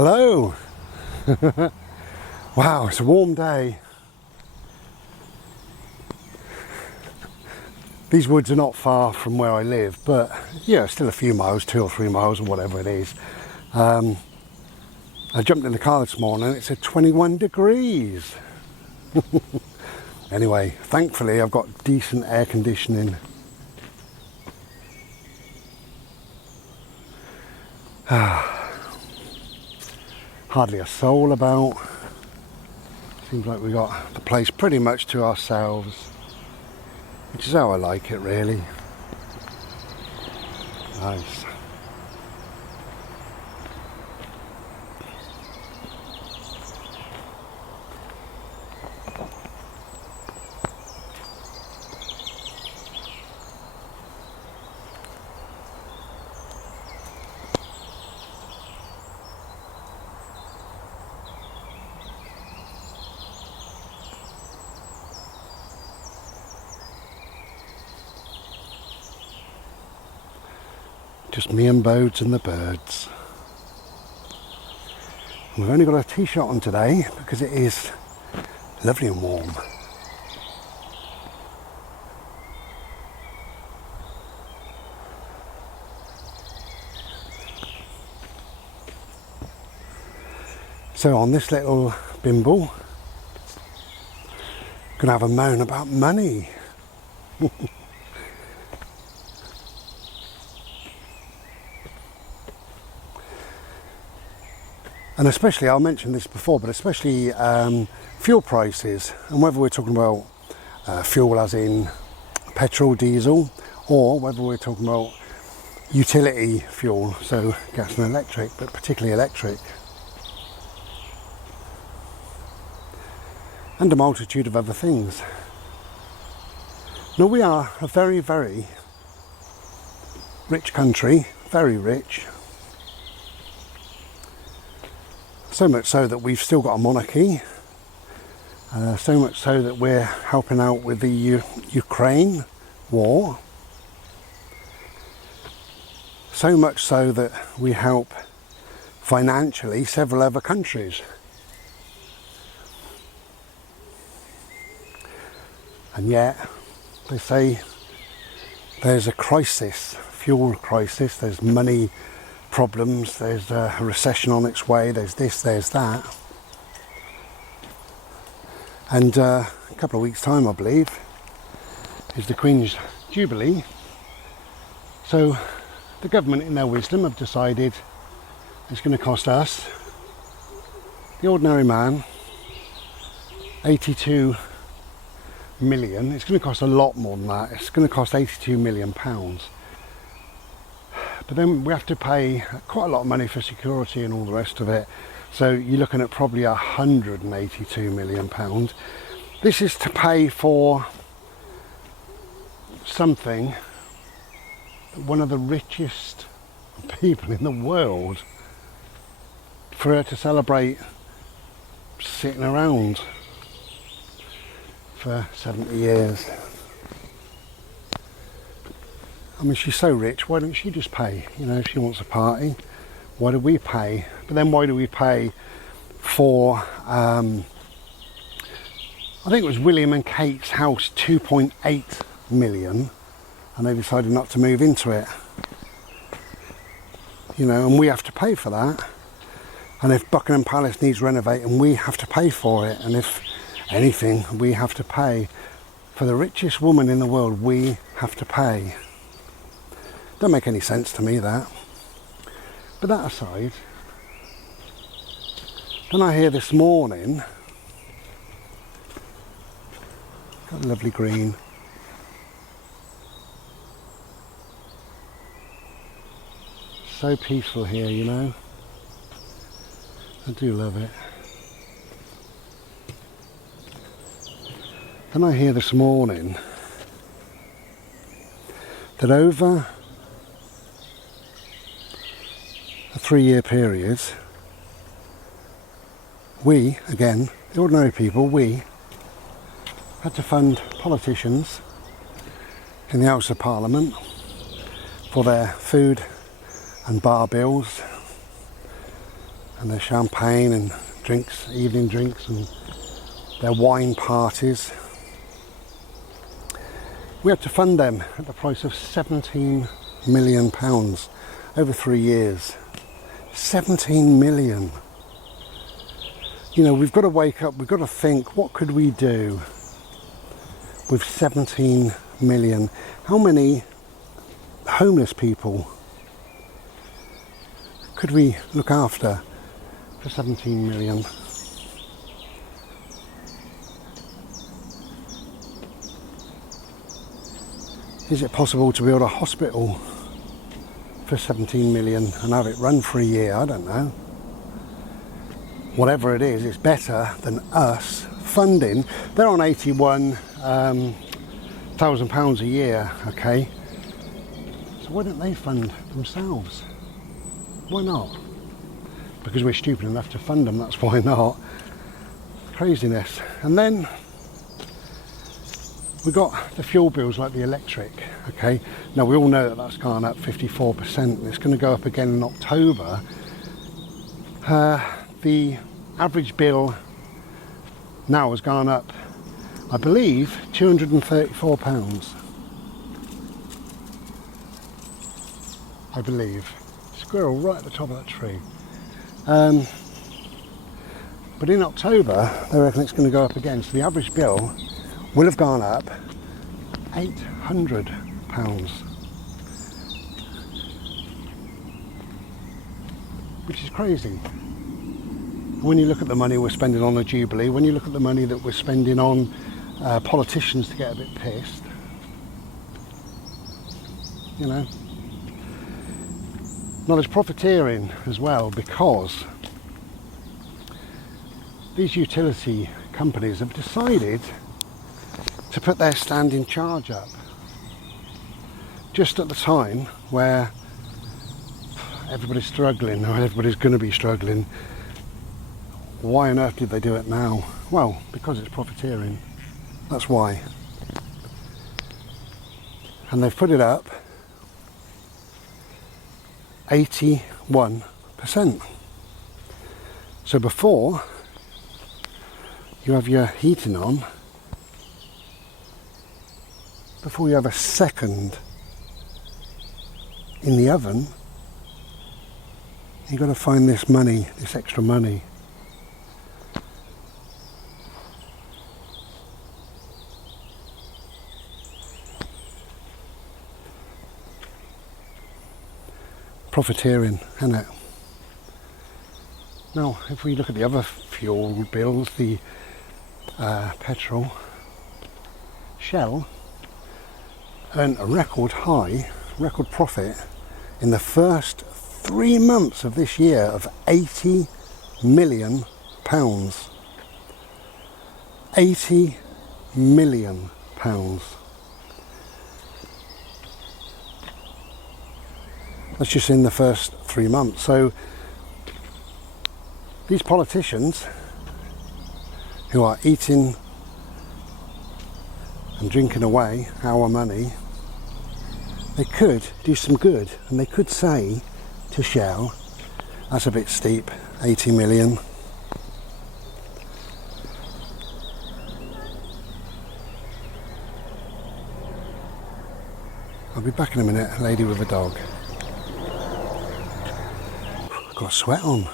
Hello! Wow, it's a warm day. These woods are not far from where I live, but yeah, still a few miles, 2 or 3 miles or whatever it is. I jumped in the car this morning, it said 21 degrees. Anyway, thankfully I've got decent air conditioning. Hardly a soul about. Seems like we got the place pretty much to ourselves, which is how I like it, really. Nice. Just me and Bodes and the birds. We've only got a t-shirt on today because it is lovely and warm. So on this little bimble, gonna have a moan about money. And especially, I'll mention this before, but especially fuel prices, and whether we're talking about fuel as in petrol, diesel, or whether we're talking about utility fuel, so gas and electric, but particularly electric. And a multitude of other things. Now, we are a very, very rich country, very rich. So much so that we've still got a monarchy, so much so that we're helping out with the Ukraine war, so much so that we help financially several other countries. And yet, they say there's a crisis, fuel crisis, there's money problems, there's a recession on its way, there's this, there's that. And a couple of weeks' time, I believe, is the Queen's Jubilee. So the government, in their wisdom, have decided it's going to cost us, the ordinary man, 82 million. It's going to cost a lot more than that. It's going to cost 82 million pounds. But then we have to pay quite a lot of money for security and all the rest of it. So you're looking at probably 182 million pounds. This is to pay for something that one of the richest people in the world, for her to celebrate sitting around for 70 years. I mean, she's so rich, why don't she just pay? You know, if she wants a party, why do we pay? But then why do we pay for, I think it was William and Kate's house, 2.8 million, and they decided not to move into it. You know, and we have to pay for that. And if Buckingham Palace needs renovating, we have to pay for it. And if anything, we have to pay. For the richest woman in the world, we have to pay. Don't make any sense to me, that. But that aside, then I hear this morning, got a lovely green. So peaceful here, you know. I do love it. Then I hear this morning that over a 3-year period, we, again, the ordinary people, we had to fund politicians in the House of Parliament for their food and bar bills, and their champagne and drinks, evening drinks, and their wine parties. We had to fund them at the price of £17 million over 3 years. 17 million. You know, we've got to wake up, we've got to think, what could we do with 17 million? How many homeless people could we look after for 17 million? Is it possible to build a hospital for 17 million and have it run for a year? I don't know. Whatever it is, it's better than us funding. They're on £81,000 a year, okay? So why don't they fund themselves? Why not? Because we're stupid enough to fund them, that's why not. Craziness. And then we've got the fuel bills like the electric, okay? Now we all know that that's gone up 54%. It's going to go up again in October. The average bill now has gone up, I believe, £234. I believe. Squirrel right at the top of that tree. But in October, they reckon it's going to go up again. So the average bill will have gone up £800. Which is crazy. When you look at the money we're spending on the Jubilee, when you look at the money that we're spending on politicians to get a bit pissed, you know. Now there's profiteering as well, because these utility companies have decided to put their standing charge up just at the time where everybody's struggling, or everybody's going to be struggling. Why on earth did they do it now? Well, because it's profiteering. That's why. And they've put it up 81%. So before you have your heating on, before you have a second in the oven, you've got to find this money, this extra money. Profiteering, isn't it? Now, if we look at the other fuel bills, the petrol, Shell earned a record high, record profit in the first 3 months of this year of £80 million. £80 million. That's just in the first 3 months. So these politicians who are eating and drinking away our money, they could do some good, and they could say to Shell, that's a bit steep, 80 million. I'll be back in a minute, a lady with a dog. I've got a sweat on.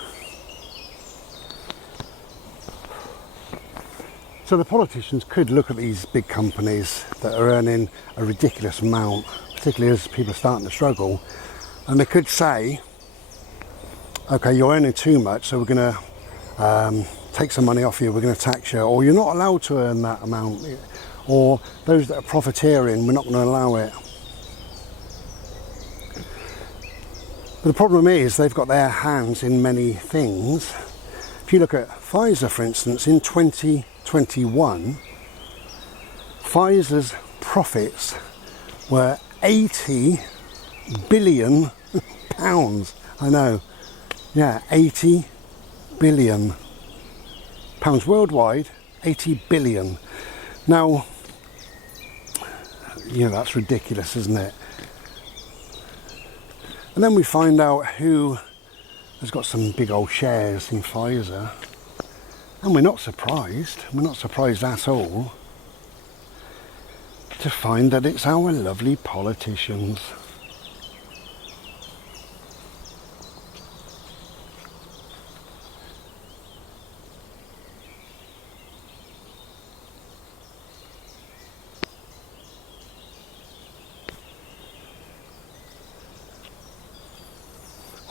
So the politicians could look at these big companies that are earning a ridiculous amount, particularly as people are starting to struggle, and they could say, okay, you're earning too much, so we're going to take some money off you, we're going to tax you, or you're not allowed to earn that amount, or those that are profiteering, we're not going to allow it. But the problem is they've got their hands in many things. If you look at Pfizer, for instance, in 2021, Pfizer's profits were £80 billion. I know, yeah, £80 billion. Worldwide, 80 billion. Now, you know, that's ridiculous, isn't it? And then we find out who has got some big old shares in Pfizer. And we're not surprised at all to find that it's our lovely politicians.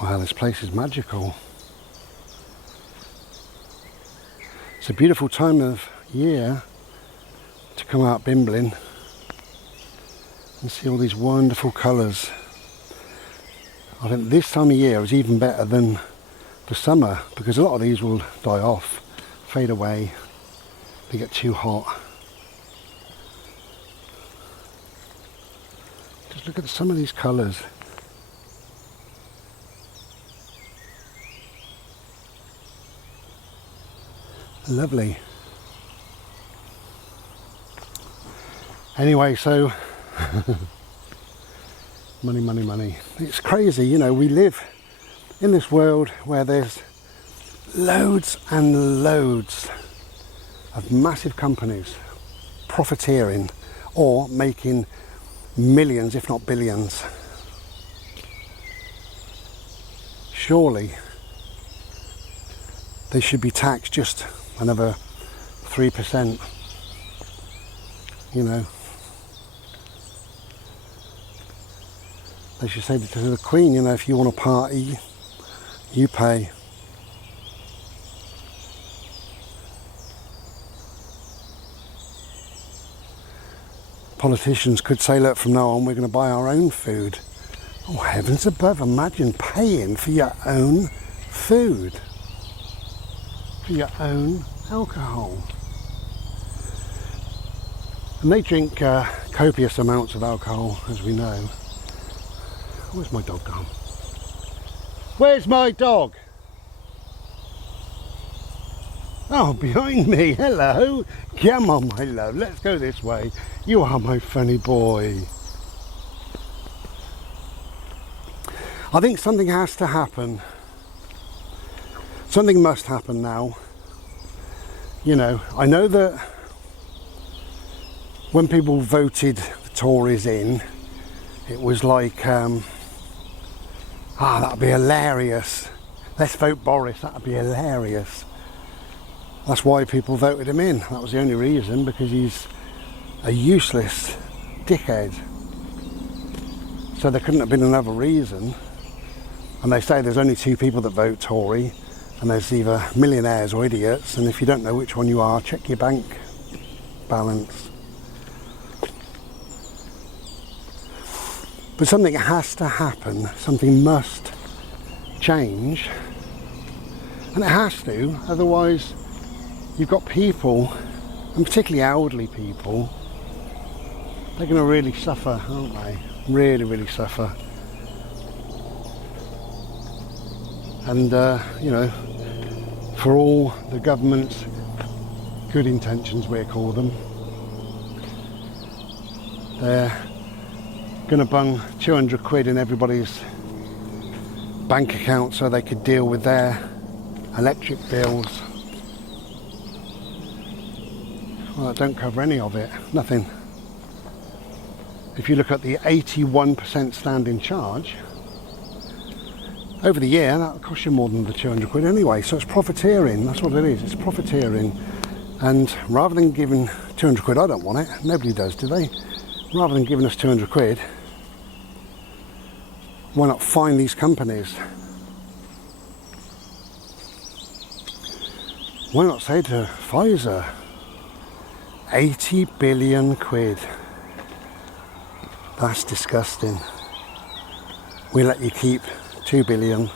Wow, this place is magical. It's a beautiful time of year to come out Bimbling and see all these wonderful colours. I think this time of year is even better than the summer, because a lot of these will die off, fade away, they get too hot. Just look at some of these colours. Lovely. Anyway, so money, money, money. It's crazy, you know, we live in this world where there's loads and loads of massive companies profiteering or making millions, if not billions. Surely they should be taxed just another 3%, you know. They should say to the Queen, you know, if you want to party, you pay. Politicians could say, look, from now on we're going to buy our own food. Oh, heavens above, imagine paying for your own food. For your own alcohol. And they drink copious amounts of alcohol, as we know. Where's my dog gone? Where's my dog? Oh, behind me. Hello. Come on, my love. Let's go this way. You are my funny boy. I think something has to happen. Something must happen now. You know, I know that when people voted the Tories in, it was like, that'd be hilarious. Let's vote Boris, that'd be hilarious. That's why people voted him in. That was the only reason, because he's a useless dickhead. So there couldn't have been another reason. And they say there's only two people that vote Tory, and there's either millionaires or idiots, and if you don't know which one you are, check your bank balance. But something has to happen, something must change, and it has to, otherwise you've got people, and particularly elderly people, they're going to really suffer, aren't they? Really, really suffer. And, you know, for all the government's good intentions, we call them, they're going to bung 200 quid in everybody's bank account so they could deal with their electric bills. Well, it don't cover any of it, nothing. If you look at the 81% standing charge, over the year, that'll cost you more than the 200 quid anyway, so it's profiteering, that's what it is, it's profiteering. And rather than giving 200 quid, I don't want it, nobody does, do they? Rather than giving us 200 quid, why not fine these companies? Why not say to Pfizer, 80 billion quid. That's disgusting. We let you keep 2 billion,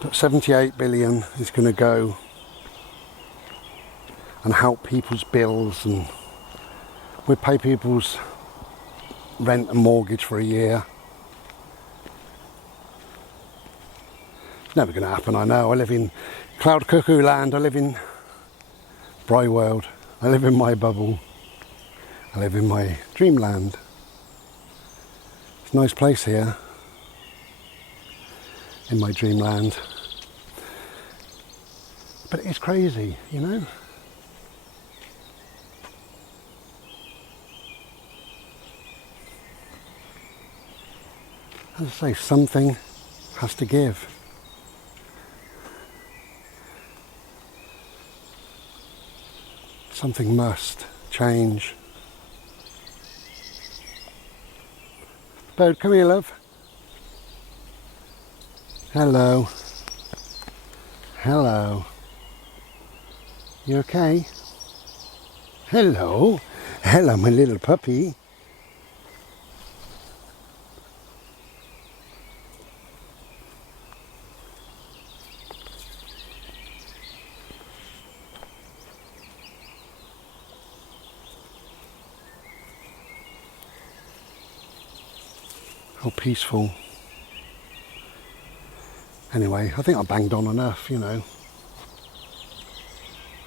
but 78 billion is going to go and help people's bills, and we pay people's rent and mortgage for a year. It's never going to happen, I know. I live in cloud cuckoo land, I live in Bry world, I live in my bubble, I live in my dreamland. It's a nice place here. in my dreamland. But it's crazy, you know. As I say, something has to give. Something must change. Bird, come here, love. Hello. Hello. You okay? Hello. Hello, my little puppy. How peaceful. Anyway, I think I banged on enough, you know.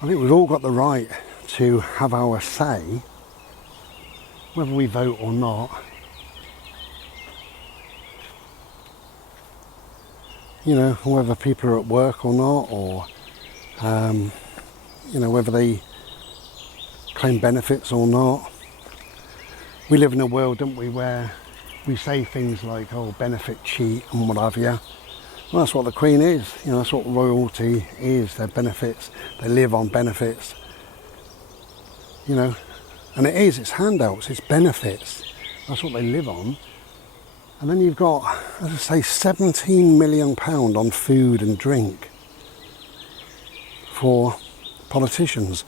I think we've all got the right to have our say, whether we vote or not. You know, whether people are at work or not, or, you know, whether they claim benefits or not. We live in a world, don't we, where we say things like, oh, benefit cheat and what have you. Well, that's what the Queen is, you know, that's what royalty is, their benefits, they live on benefits, you know, and it's handouts, it's benefits, that's what they live on. And then you've got, as I say, £17 million on food and drink for politicians,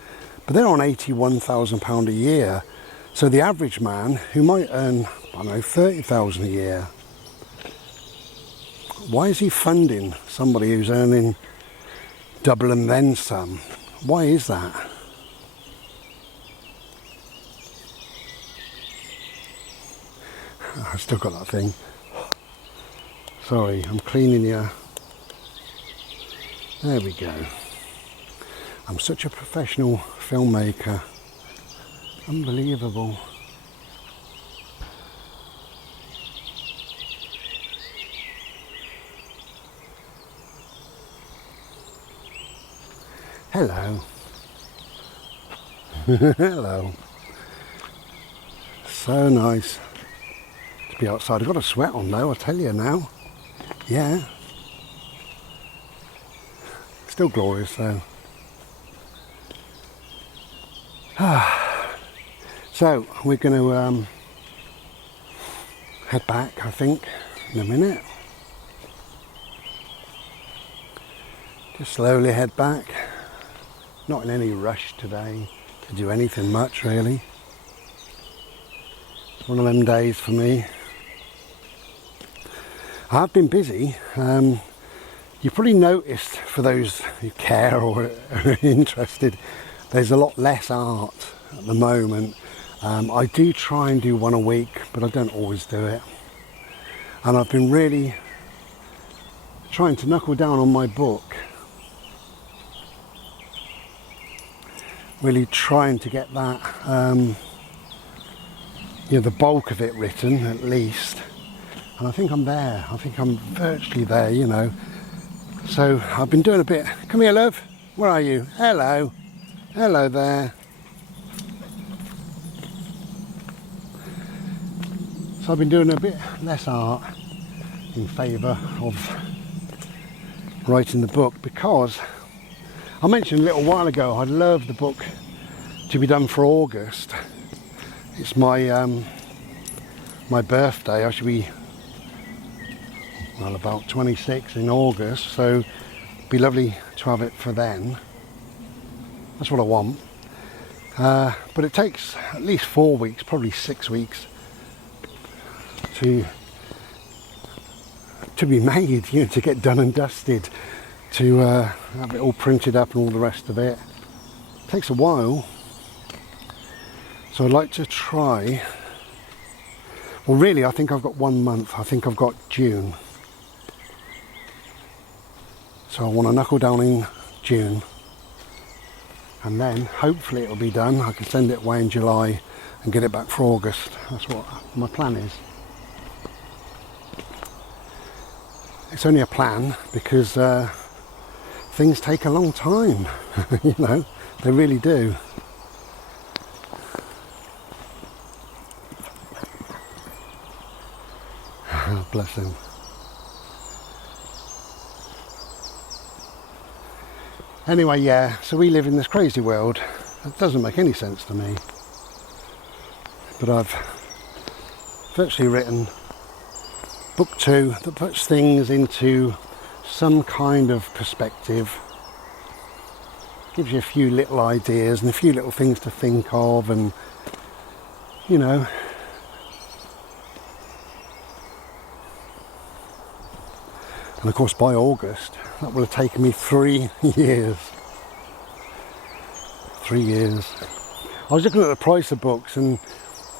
but they're on £81,000 a year. So the average man, who might earn, I don't know, £30,000 a year, why is he funding somebody who's earning double and then some? Why is that? I've still got that thing. Sorry, I'm cleaning you. There we go. I'm such a professional filmmaker. Unbelievable. Hello. Hello. So nice to be outside. I've got a sweat on though, I tell you now. Yeah. Still glorious though. So we're going to head back, I think, in a minute. Just slowly head back. Not in any rush today to do anything much really. It's one of them days for me. I've been busy. You've probably noticed, for those who care or are interested, there's a lot less art at the moment. I do try and do one a week, but I don't always do it. And I've been really trying to knuckle down on my book. Really trying to get that, you know, the bulk of it written at least. And I think I'm there. I think I'm virtually there, you know. So I've been doing a bit. Come here, love. Where are you? Hello. Hello there. So I've been doing a bit less art in favour of writing the book, because I mentioned a little while ago I'd love the book to be done for August. It's my my birthday. I should be, well, about 26 in August, so it'd be lovely to have it for then. That's what I want. But it takes at least 4 weeks, probably 6 weeks to be made, you know, to get done and dusted, to have it all printed up and all the rest of it. It takes a while. So I'd like to try, well really I think I've got 1 month, I think I've got June. So I want to knuckle down in June, and then hopefully it'll be done. I can send it away in July and get it back for August. That's what my plan is. it's only a plan because things take a long time. You know, they really do. Bless him. Anyway, yeah, so we live in this crazy world. It doesn't make any sense to me. But I've virtually written book 2 that puts things into some kind of perspective. Gives you a few little ideas and a few little things to think of, and, you know, and of course by August that will have taken me 3 years. 3 years. I was looking at the price of books and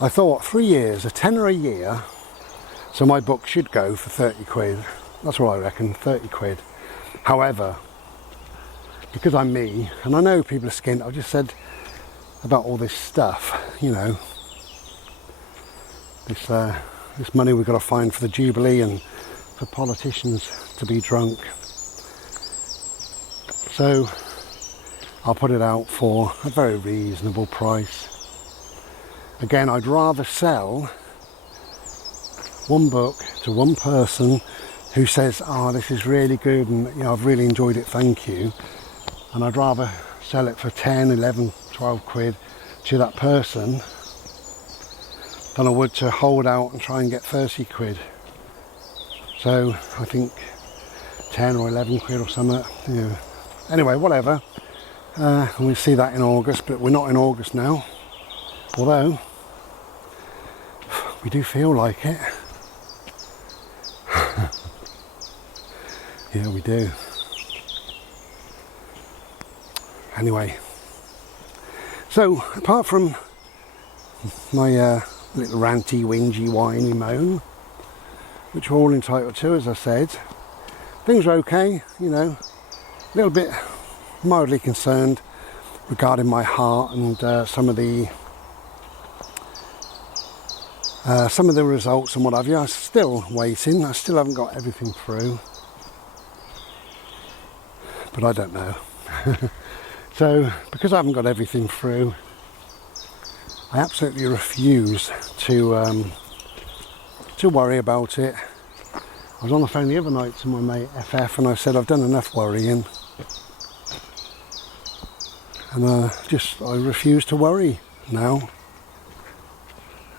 I thought 3 years, a tenner a year, so my book should go for 30 quid. That's what I reckon, 30 quid. However, because I'm me, and I know people are skint, I've just said about all this stuff, you know, this money we've got to find for the Jubilee and for politicians to be drunk. So I'll put it out for a very reasonable price. Again, I'd rather sell one book to one person who says, oh, this is really good and, you know, I've really enjoyed it, thank you. And I'd rather sell it for 10, 11, 12 quid to that person than I would to hold out and try and get 30 quid. So I think 10 or 11 quid or something, you know. Anyway, whatever. We'll see that in August, but we're not in August now. Although, we do feel like it. Yeah, we do. Anyway, so apart from my little ranty, whingy, whiny moan, which we're all entitled to, as I said, things are okay, you know, a little bit mildly concerned regarding my heart and some of the results and what have you. I'm still waiting. I still haven't got everything through, but I don't know. So because I haven't got everything through, I absolutely refuse to worry about it. I was on the phone the other night to my mate FF and I said I've done enough worrying, and I refuse to worry now.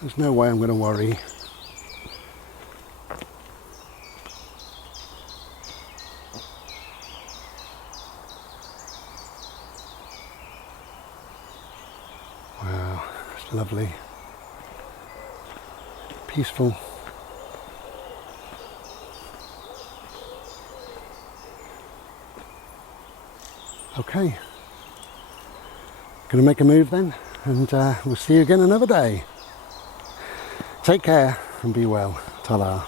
There's no way I'm going to worry. Wow, it's lovely. Peaceful. Okay. Gonna make a move then, and we'll see you again another day. Take care and be well. Ta-da.